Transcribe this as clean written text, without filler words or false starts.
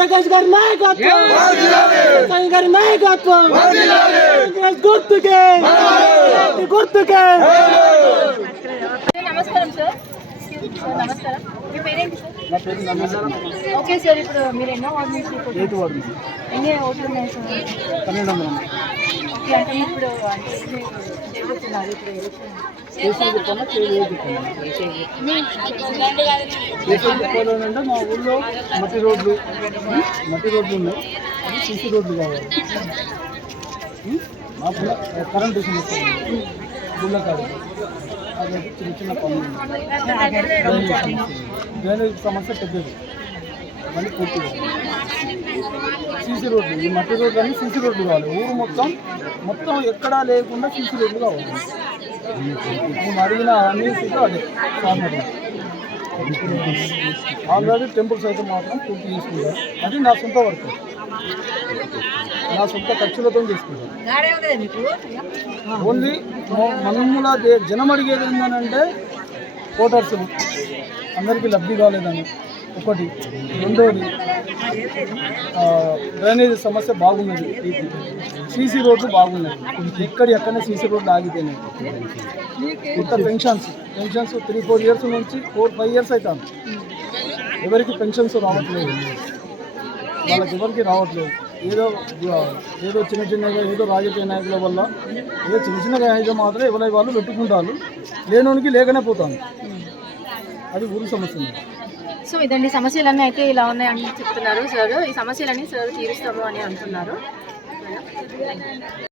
ప్రకాష్ గారి నాయకత్వం, సాయి గారి నాయకత్వం, గుర్తుకే గుర్తుకే. నమస్కారం సార్. నమస్కారం. మీ పేరేంటి సార్? ఓకే సార్, ఇప్పుడు మీరు ఎన్నో వార్డు నుంచి ఎన్ని ఓట్లు ఉన్నాయి సార్? 1200. ఓకే, అంటే ఇప్పుడు అంటే చేయబోతున్నారు ఇప్పుడు ఎలక్షన్? అంటే మా ఊళ్ళో మట్టి రోడ్లు ఉన్నాయి, అది సీసీ రోడ్లు కావాలి. మాకు కరెంటు సమస్య గుళ్ళ కాదు, అది చిన్న చిన్న పనులు. డ్రైనేజ్ సమస్య పెద్దది, మళ్ళీ పూర్తిగా సీసీ రోడ్లు, ఈ మట్టి రోడ్లు అన్నీ సీసీ రోడ్లు కావాలి. ఊరు మొత్తం ఎక్కడా లేకుండా సీసీ రోడ్లు కావాలి. మేము అడిగిన అన్ని సీట్లు అదే సాగుతుంది. ఆల్రెడీ టెంపుల్స్ అయితే మాత్రం పూర్తి చేసుకుంటారు. అది నా సొంత వర్క్, నా సొంత ఖర్చులతో చేసుకుంటాను. ఓన్లీ మనముల జనం అడిగేది ఏంటంటే ఓటర్స్ అందరికీ లబ్ధి కాలేదని ఒకటి. రెండోది డ్రైనేజ్ సమస్య బాగున్నది, సీసీ రోడ్లు బాగున్నాయి, ఎక్కడెక్కడనే సీసీ రోడ్లు ఆగిపోయినాయి. ఇంత పెన్షన్స్ 3-4 ఇయర్స్ నుంచి 4-5 ఇయర్స్ అవుతాను, ఎవరికి పెన్షన్స్ రావట్లేదు, వాళ్ళకి ఎవరికి రావట్లేదు. ఏదో చిన్నగా ఏదో రాజకీయ నాయకుల వల్ల ఏదో చిన్నగా అయితే మాత్రం ఎవరి వాళ్ళు పెట్టుకుంటారు, లేనోనికి లేకనే పోతాను. అది ఊరి సమస్య. సో ఇదండి, సమస్యలన్నీ అయితే ఇలా ఉన్నాయని చెప్తున్నారు సార్. ఈ సమస్యలన్నీ సార్ తీరుస్తాము అని అంటున్నారు.